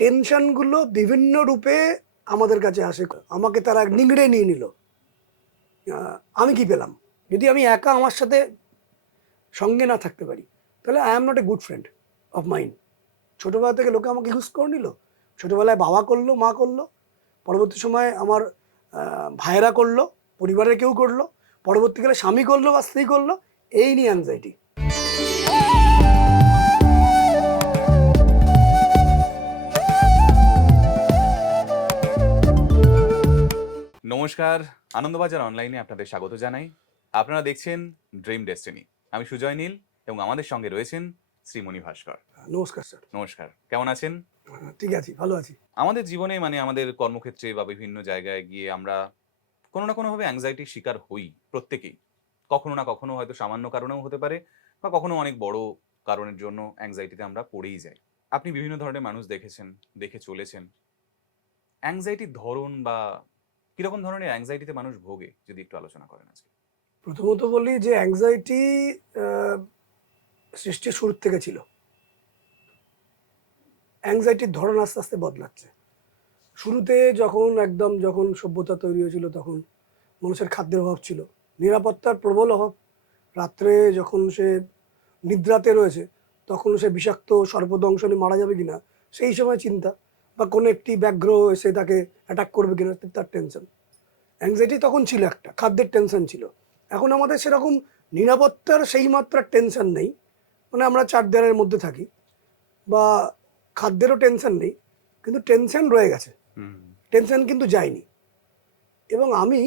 টেনশনগুলো বিভিন্ন রূপে আমাদের কাছে আসে। আমাকে তারা নিংড়ে নিয়ে নিল। আমি কি পেলাম? যদি আমি একা আমার সাথে সঙ্গে না থাকতে পারি, তাহলে I am not a good friend of mind. ছোটোবেলা থেকে লোকে আমাকে ইউজ করে নিল। ছোটোবেলায় বাবা করলো, মা করলো, পরবর্তী সময়ে আমার ভাইয়েরা করলো, পরিবারের কেউ করলো, পরবর্তীকালে স্বামী করলো বা স্ত্রী করলো। এই নিয়ে অ্যাংজাইটি। নমস্কার, আনন্দবাজার অনলাইনে আপনাদের স্বাগত জানাই। আপনারা দেখছেন ড্রিম ডেস্টিনি। আমি সুজয় নীল এবং আমাদের সঙ্গে রয়েছেন শ্রীমণি ভাস্কর। নমস্কার স্যার। নমস্কার, কেমন আছেন? ঠিক আছি, ভালো আছি। আমাদের জীবনে আমাদের কর্মক্ষেত্রে বা বিভিন্ন জায়গায় গিয়ে আমরা কোনো না কোনোভাবে অ্যাংজাইটির শিকার হই প্রত্যেকেই। কখনো না কখনো হয়তো সামান্য কারণেও হতে পারে বা কখনো অনেক বড় কারণের জন্য অ্যাংজাইটিতে আমরা পড়েই যাই। আপনি বিভিন্ন ধরনের মানুষ দেখেছেন, দেখে চলেছেন। অ্যাংজাইটির ধরন বা কিরকম ধরনের অ্যাংজাইটিতে মানুষ ভোগে যদি একটু আলোচনা করেন আজকে। প্রথমত বলি যে অ্যাংজাইটি সৃষ্টির শুরুর থেকে ছিল। অ্যাংজাইটির ধরন আস্তে আস্তে বদলাচ্ছে। শুরুতে যখন সভ্যতা তৈরি হয়েছিল, তখন মানুষের খাদ্যের অভাব ছিল, নিরাপত্তার প্রবল অভাব। রাত্রে যখন সে নিদ্রাতে রয়েছে, তখন সে বিষাক্ত সর্পদংশনে মারা যাবে কিনা সেই সময় চিন্তা, বা কোনো একটি ব্যাঘ্র এসে তাকে অ্যাটাক করবে কিনা তার টেনশন। অ্যাংজাইটি তখন ছিল, একটা খাদ্যের টেনশন ছিল। এখন আমাদের সেরকম নিরাপত্তার সেই মাত্রার টেনশন নেই। আমরা চার দেয়ালের মধ্যে থাকি, বা খাদ্যেরও টেনশন নেই, কিন্তু টেনশন রয়ে গেছে, টেনশন কিন্তু যায়নি। এবং আমি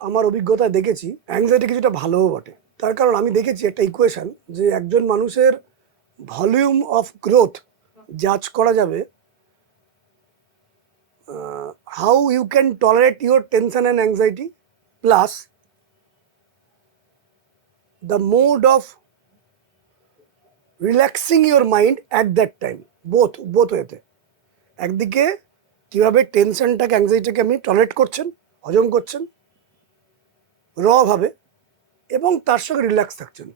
আমার অভিজ্ঞতায় দেখেছি অ্যাংজাইটি কিছুটা ভালোও বটে। তার কারণ আমি দেখেছি একটা ইকুয়েশন, যে একজন মানুষের ভলিউম অফ গ্রোথ জাজ করা যাবে how you can tolerate your tension and anxiety plus the mode of relaxing your mind at that time. Both ওয়েতে, একদিকে কীভাবে টেনশনটাকে, অ্যাংজাইটিকে আপনি টলারেট করছেন, হজম করছেন ভাবে, এবং তার সঙ্গে রিল্যাক্স থাকছেন,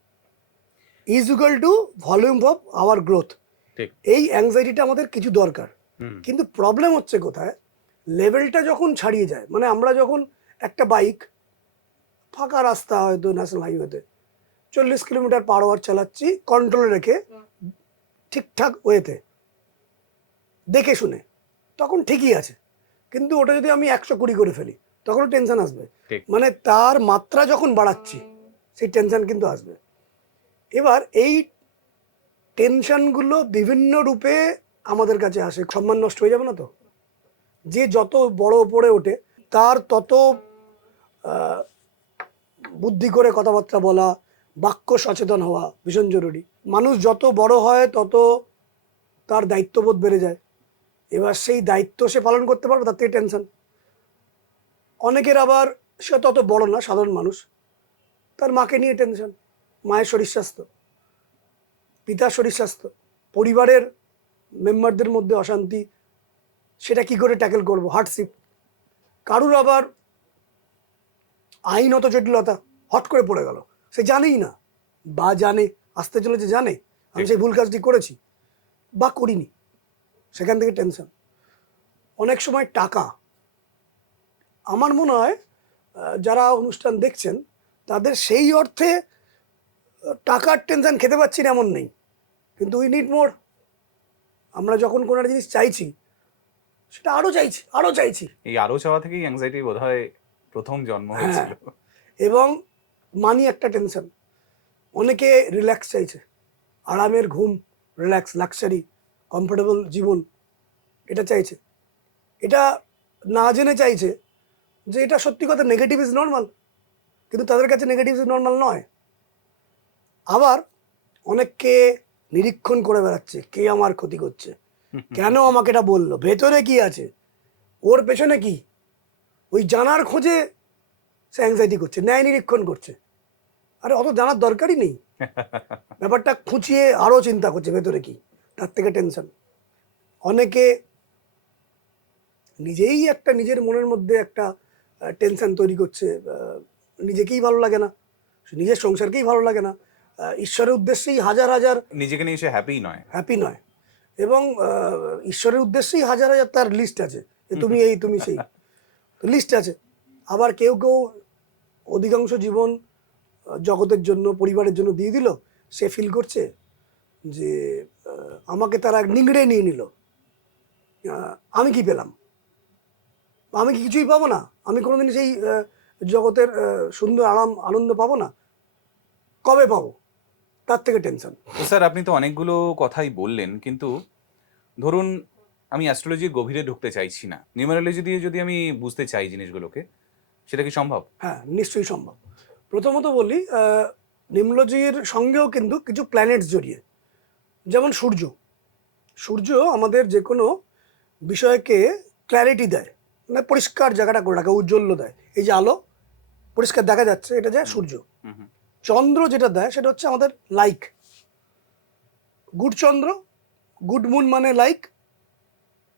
is equal to volume of our growth. এই অ্যাংজাইটিটা আমাদের কিছু দরকার। কিন্তু প্রবলেম হচ্ছে কোথায়, লেভেলটা যখন ছাড়িয়ে যায়। আমরা যখন একটা বাইক ফাঁকা রাস্তা, হয়তো ন্যাশনাল হাইওয়েতে 40 কিলোমিটার পার আওয়ার চালাচ্ছি, কন্ট্রোলে রেখে ঠিকঠাক ওয়েতে দেখে শুনে, তখন ঠিকই আছে। কিন্তু ওটা যদি আমি 120 করে ফেলি, তখনও টেনশন আসবে। তার মাত্রা যখন বাড়াচ্ছি, সেই টেনশন কিন্তু আসবে। এবার এই টেনশনগুলো বিভিন্ন রূপে আমাদের কাছে আসে। সম্মান নষ্ট হয়ে যাবে না তো? যে যত বড় ওপরে ওঠে, তার তত বুদ্ধি করে কথাবার্তা বলা, বাক্য সচেতন হওয়া ভীষণ জরুরি। মানুষ যত বড় হয়, তত তার দায়িত্ববোধ বেড়ে যায়। এবার সেই দায়িত্ব সে পালন করতে পারবে, তার থেকে টেনশন। অনেকের আবার, সে তত বড় না, সাধারণ মানুষ, তার মাকে নিয়ে টেনশন, মায়ের শরীর স্বাস্থ্য, পিতার শরীর স্বাস্থ্য, পরিবারের মেম্বারদের মধ্যে অশান্তি, সেটা কি করে ট্যাকেল করব, হার্ডশিপ। কারুর আবার আইনত জটিলতা, হট করে পড়ে গেল, সে জানেই না, বা জানে, আসতে চলেছে জানে আমি সেই ভুল কাজটি করেছি বা করিনি, সেখান থেকে টেনশন। অনেক সময় টাকা, আমার মনে হয় যারা অনুষ্ঠান দেখছেন, তাদের সেই অর্থে টাকার টেনশন খেতে পাচ্ছি না এমন নেই, কিন্তু উই নিড মোর। আমরা যখন কোনো একটা জিনিস চাইছি, সেটা আরও চাইছি। এই আরও চাওয়া থেকেই অ্যাংজাইটি বোধহয় প্রথম জন্ম হয়েছিল। এবং মানি একটা টেনশন। অনেকে রিল্যাক্স চাইছে, আরামের ঘুম, রিল্যাক্স, লাক্সারি, কমফোর্টেবল জীবন, এটা চাইছে। এটা না জেনে চাইছে যে এটা সত্যি কথা, নেগেটিভ ইজ নর্মাল, কিন্তু তাদের কাছে নেগেটিভ ইজ নর্মাল নয়। আবার অনেককে নিরীক্ষণ করে বেড়াচ্ছে, কে আমার ক্ষতি করছে, কেন আমাকে এটা বললো, ভেতরে কি আছে, ওর পেছনে কি, ওই জানার খোঁজে সে অ্যাংজাইটি করছে, ন্যায় নিরীক্ষণ করছে। আরে অত জানার দরকারই নেই, ব্যাপারটা খুঁচিয়ে আরও চিন্তা করছে ভেতরে কি, তার থেকে টেনশন। অনেকে নিজেই একটা নিজের মনের মধ্যে একটা টেনশন তৈরি করছে, নিজেকেই ভালো লাগে না, নিজের সংসারকেই ভালো লাগে না, ঈশ্বরের উদ্দেশ্যেই হাজার হাজার নিজেকে নিয়ে সে হ্যাপি নয়। এবং ঈশ্বরের উদ্দেশ্যেই হাজার হাজার তার লিস্ট আছে, যে তুমি এই তুমি সেই লিস্ট আছে। আবার কেউ কেউ অধিকাংশ জীবন জগতের জন্য, পরিবারের জন্য দিয়ে দিল, সে ফিল করছে যে আমাকে তারা নিংড়ে নিয়ে নিল, আমি কি পেলাম, আমি কি কিছুই পাবো না, আমি কোনোদিন সেই জগতের সুন্দর আরাম আনন্দ পাবো না, কবে পাবো, তার থেকে টেনশন। তো স্যার আপনি তো অনেকগুলো কথাই বললেন, কিন্তু ধরুন আমি অ্যাস্ট্রোলজির গভীরে ঢুকতে চাইছি না, নিউমারোলজি দিয়ে যদি আমি বুঝতে চাই জিনিসগুলোকে, সেটা কি সম্ভব? হ্যাঁ, নিশ্চয়ই সম্ভব। প্রথমত বলি, নিউমারোলজির সঙ্গেও কিন্তু কিছু প্ল্যানেটস জড়িয়ে, যেমন সূর্য। সূর্য আমাদের যে কোনো বিষয়কে ক্ল্যারিটি দেয়, মানে পরিষ্কার জায়গাটা করে রাখে, উজ্জ্বল্য দেয়। এই যে আলো পরিষ্কার দেখা যাচ্ছে, এটা যায় সূর্য। চন্দ্র যেটা দেয় সেটা হচ্ছে আমাদের লাইক, গুড চন্দ্র, গুড মুন মানে লাইক,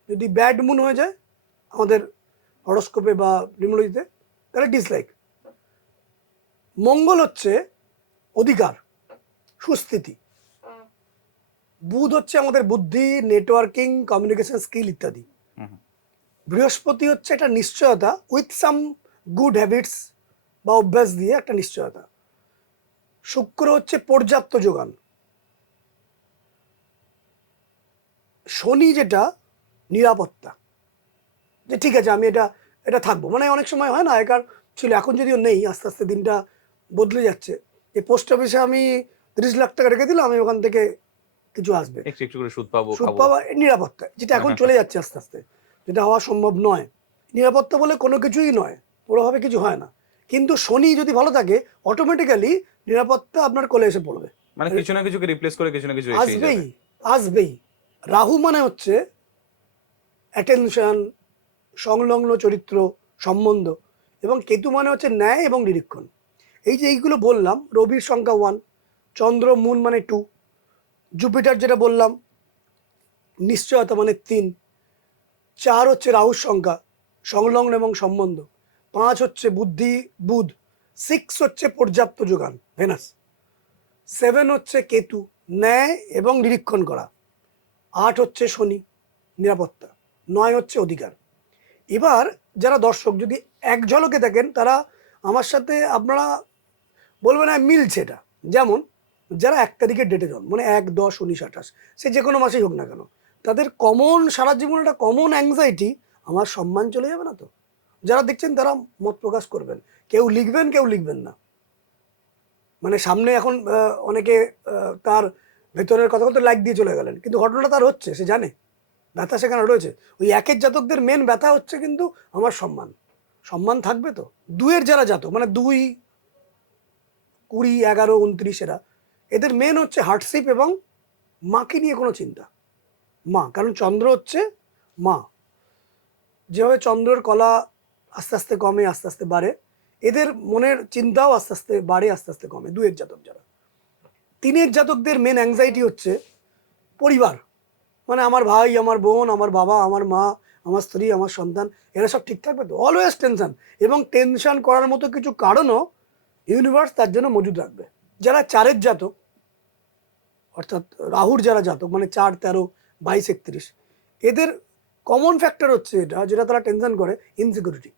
যদি ব্যাড মুন হয়ে যায় আমাদের হরোস্কোপে বা নিউমারোলজিতে, তাহলে ডিসলাইক। মঙ্গল হচ্ছে অধিকার, সুস্থিতি। বুধ হচ্ছে আমাদের বুদ্ধি, নেটওয়ার্কিং, কমিউনিকেশন স্কিল ইত্যাদি। বৃহস্পতি হচ্ছে একটা নিশ্চয়তা, উইথ সাম গুড হ্যাবিটস বা অভ্যাস দিয়ে একটা নিশ্চয়তা। শুক্র হচ্ছে পর্যাপ্ত যোগান। শনি যেটা নিরাপত্তা, যে ঠিক আছে আমি এটা এটা থাকবো, মানে অনেক সময় হয় না, একার ছিল এখন যদিও নেই, আস্তে আস্তে দিনটা বদলে যাচ্ছে, যে পোস্ট অফিসে আমি 30 লাখ টাকা রেখে দিলাম, আমি ওখান থেকে কিছু আসবে, একটু একটু করে সুদ পাবো, সুদ খাবো। পাওয়া নিরাপত্তা, যেটা এখন চলে যাচ্ছে আস্তে আস্তে, যেটা হওয়া সম্ভব নয়। নিরাপত্তা বলে কোনো কিছুই নয়, পুরোভাবে কিছু হয় না, কিন্তু শনি যদি ভালো থাকে অটোমেটিক্যালি নিরাপত্তা আপনার কোলে এসে পড়বে, মানে কিছু না কিছুকে রিপ্লেস করে কিছু না কিছু এসেই আসবেই যাবে। আসবেই। রাহু মানে হচ্ছে অ্যাটেনশন, সংলগ্ন চরিত্র, সম্বন্ধ, এবং কেতু মানে হচ্ছে ন্যায় এবং নিরীক্ষণ। এই যে এইগুলো বললাম, রবির সংখ্যা 1, চন্দ্র মুন মানে 2, জুপিটার যেটা বললাম নিশ্চয়তা মানে 3, 4 হচ্ছে রাহুর সংখ্যা, সংলগ্ন এবং সম্বন্ধ, 5 হচ্ছে বুদ্ধি বুধ, 6 হচ্ছে পর্যাপ্ত যোগান ভেনাস, 7 হচ্ছে কেতু, ন্যায় এবং নিরীক্ষণ করা, 8 হচ্ছে শনি, নিরাপত্তা, 9 হচ্ছে অধিকার। এবার যারা দর্শক যদি এক ঝলকে দেখেন, তারা আমার সাথে আপনারা বলবেন না মিলছে এটা। যেমন যারা 1 তারিখের ডেটে জন্ম, মানে 1, 10, 19, 28, সে যে কোনো মাসেই হোক না কেন, তাদের কমন সারা জীবনে একটা কমন অ্যাংজাইটি, আমার সম্মান চলে যাবে না তো। যারা দেখছেন তারা মত প্রকাশ করবেন, কেউ লিখবেন কেউ লিখবেন না, মানে সামনে এখন অনেকে তার ভেতরের কথা বলতে লাইক দিয়ে চলে গেলেন, কিন্তু ঘটনাটা তার হচ্ছে, সে জানে ব্যথা সেখানে রয়েছে। ওই 1-এর জাতকদের মেন ব্যথা হচ্ছে কিন্তু আমার সম্মান, সম্মান থাকবে তো। 2-এর যারা জাতক, মানে 2, 20, 11, 29, এদের মেন হচ্ছে হার্টশিপ এবং মাকে নিয়ে কোনো চিন্তা, মা, কারণ চন্দ্র হচ্ছে মা। যেভাবে চন্দ্রের কলা আস্তে আস্তে কমে, আস্তে আস্তে বাড়ে, এদের মনের চিন্তাও আস্তে আস্তে বাড়ে, আস্তে আস্তে কমে। 2-এর জাতক যারা, 3-এর জাতকদের মেন অ্যাংজাইটি হচ্ছে পরিবার, মানে আমার ভাই, আমার বোন, আমার বাবা, আমার মা, আমার স্ত্রী, আমার সন্তান, এরা সব ঠিক থাকবে তো। অলওয়েজ টেনশন, এবং টেনশন করার মতো কিছু কারণও ইউনিভার্স তার জন্য মজুদ রাখবে। যারা 4-এর জাতক, অর্থাৎ রাহুর যারা জাতক, মানে 4, 13, 22, 31, এদের কমন ফ্যাক্টর হচ্ছে এটা, যেটা তারা টেনশন করে, ইনসিকিউরিটি,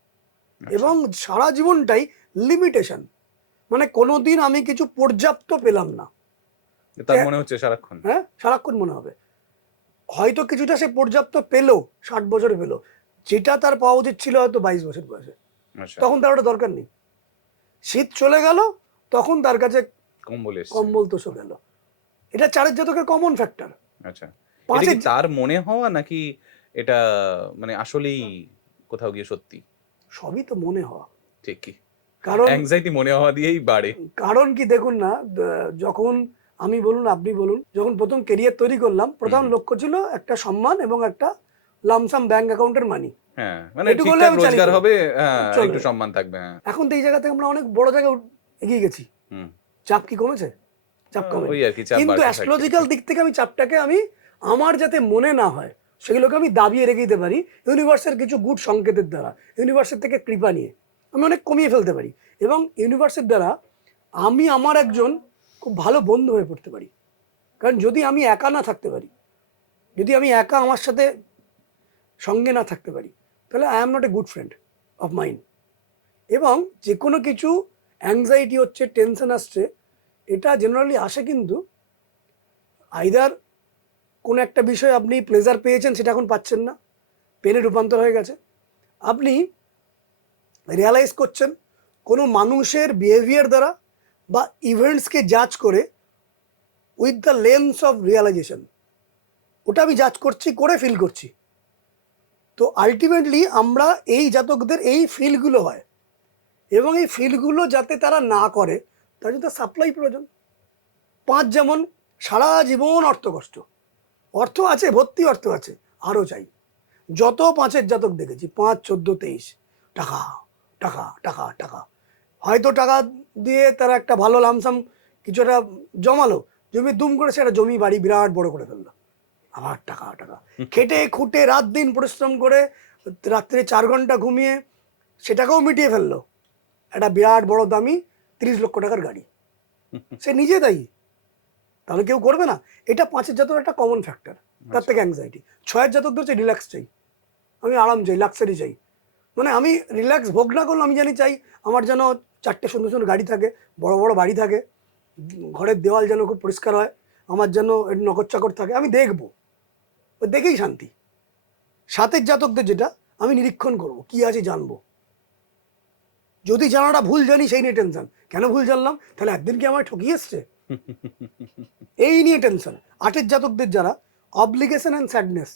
এবং সারা জীবনটাই লিমিটেশন, মানে কোনোদিন আমি কিছু পর্যাপ্ত পেলাম না, তার মনে হচ্ছে সারাক্ষণ। হ্যাঁ, সারাক্ষণ মনে হবে। হয়তো কিছুটা সে পর্যাপ্ত পেলো, 60 বছরে পেলো, যেটা তার পাওয়া উচিত ছিল হয়তো 22 বছর বয়সে, তখন তার ওটা দরকার নেই। শীত চলে গেল, তখন তার কাছে কম্বল তোষক গেল। এটা 4-এর জাতকের কমন ফ্যাক্টর। আচ্ছা, এটা কি তার মনে হওয়া নাকি এটা মানে আসলেই কোথাও গিয়ে সত্যি? সবই তো মনে হওয়া, ঠিকই, কারণ অ্যাংজাইটি মনে হওয়া দিয়েই বাড়ে। কারণ কি দেখুন না, যখন আমি বলুন আপনি বলুন, যখন প্রথম কেরিয়ার তৈরি করলাম, প্রধান লক্ষ্য ছিল একটা সম্মান এবং একটা লামসাম ব্যাংক অ্যাকাউন্টের মানি। হ্যাঁ, মানে ঠিকঠাক রোজগার হবে, একটু সম্মান থাকবে। এখন তো এই জায়গা থেকে আমরা অনেক বড় জায়গায় এগিয়ে গেছি। চাপ কি কমেছে? চাপ কমে, কিন্তু অ্যাস্ট্রোলজিক্যাল দিক থেকে আমি চাপটাকে আমার যাতে মনে না হয়, সেগুলোকে আমি দাবিয়ে রেখে দিতে পারি ইউনিভার্সের কিছু গুড সংকেতের দ্বারা, ইউনিভার্সের থেকে কৃপা নিয়ে আমি অনেক কমিয়ে ফেলতে পারি, এবং ইউনিভার্সের দ্বারা আমি আমার একজন খুব ভালো বন্ধু হয়ে পড়তে পারি। কারণ যদি আমি একা না থাকতে পারি, যদি আমি একা আমার সাথে সঙ্গে না থাকতে পারি, তাহলে I am not a good friend of mind. এবং যে কোনো কিছু অ্যাংজাইটি হচ্ছে, টেনশন আসছে, এটা জেনারেলি আসে কিন্তু আইদার কোনো একটা বিষয়ে আপনি প্লেজার পেয়েছেন, সেটা এখন পাচ্ছেন না, পেনে রূপান্তর হয়ে গেছে। আপনি রিয়ালাইজ করছেন কোনো মানুষের বিহেভিয়ার দ্বারা বা ইভেন্টসকে জাজ করে with the lens of realisation, ওটা আমি জাজ করছি, করে ফিল করছি। তো আলটিমেটলি আমরা এই জাতকদের এই ফিলগুলো হয়, এবং এই ফিলগুলো যাতে তারা না করে তার জন্য সাপ্লাই প্রয়োজন। 5 যেমন সারা জীবন অর্থ কষ্ট, অর্থ আছে, ভর্তি অর্থ আছে, আরও চাই। যত 5-এর জাতক দেখেছি, 5, 14, 23, টাকা টাকা টাকা টাকা, হয়তো টাকা দিয়ে তারা একটা ভালো লামসাম কিছু একটা জমালো, জমি দুম করে সেটা জমি বাড়ি বিরাট বড় করে ফেললো, আবার টাকা টাকা, খেটে খুঁটে রাত দিন পরিশ্রম করে রাত্রে 4 ঘন্টা ঘুমিয়ে সেটাকেও মিটিয়ে ফেললো, একটা বিরাট বড় দামি 30 লক্ষ টাকার গাড়ি, সে নিজে দায়ী, তাহলে কেউ করবে না? এটা 5-এর জাতকের একটা কমন ফ্যাক্টর। তার থেকে অ্যাংজাইটি। 6-এর জাতকদের হচ্ছে রিল্যাক্স চাই, আমি আরাম চাই, লাক্সারি চাই, মানে আমি রিল্যাক্স ভোগ না করলে আমি জানি চাই আমার যেন 4টে সুন্দর সুন্দর গাড়ি থাকে, বড় বড় বাড়ি থাকে, ঘরের দেওয়াল যেন খুব পরিষ্কার হয়, আমার যেন নগদ চাকর থাকে, আমি দেখবো, ওই দেখেই শান্তি। 7-এর জাতকদের যেটা, আমি নিরীক্ষণ করব, কি আছে জানবো, যদি জানাটা ভুল জানি সেই নিয়ে টেনশন, কেন ভুল জানলাম, তাহলে একদিন কি আমায় ঠকিয়ে এসছে, এই নিয়ে টেনশন। 8-এর জাতকদের যারা, অবলিগেশন অ্যান্ড স্যাডনেস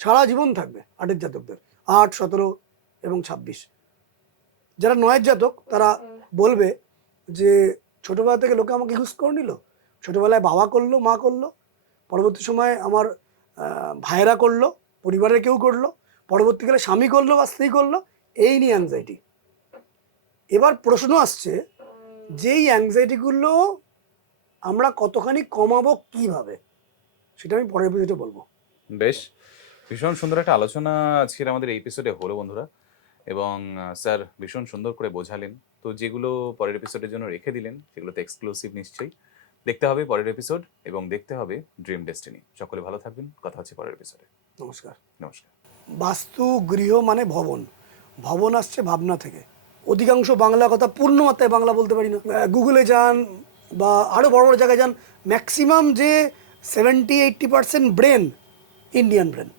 সারা জীবন থাকবে 8-এর জাতকদের, 8, 17 এবং 26। যারা 9-এর জাতক তারা বলবে যে ছোটোবেলা থেকে লোকে আমাকে ইউজ করে নিল, ছোটোবেলায় বাবা করলো, মা করলো, পরবর্তী সময়ে আমার ভাইয়েরা করলো, পরিবারের কেউ করলো, পরবর্তীকালে স্বামী করলো বা স্ত্রী করলো, এই নিয়ে অ্যাংজাইটি। এবার প্রশ্ন আসছে যে এই অ্যাংজাইটিগুলো আমরা কতখানি কমাবো, কিভাবে, সেটা আমি পরের এপিসোডে বলবো। বেশ, ভীষণ সুন্দর একটা আলোচনা আজকের আমাদের এই এপিসোডে হলো বন্ধুরা, এবং স্যার ভীষণ সুন্দর করে বোঝালেন। তো যেগুলো পরের এপিসোডের জন্য রেখে দিলেন সেগুলো তো এক্সক্লুসিভ নিশ্চয়ই, দেখতে হবে পরের এপিসোড এবং দেখতে হবে ড্রিম ডেস্টিনি। সকলে ভালো থাকবেন, কথা হচ্ছে পরের এপিসোডে। নমস্কার। নমস্কার। বাস্তু গৃহ মানে ভবন, ভবন আসছে ভাবনা থেকে। অধিকাংশ বাংলা কথা পূর্ণ মাত্রায় বাংলা বলতে পারি না। গুগলে যান বা আরও বড় বড় জায়গায় যান, ম্যাক্সিমাম যে 70-80% ব্রেন ইন্ডিয়ান ব্রেন।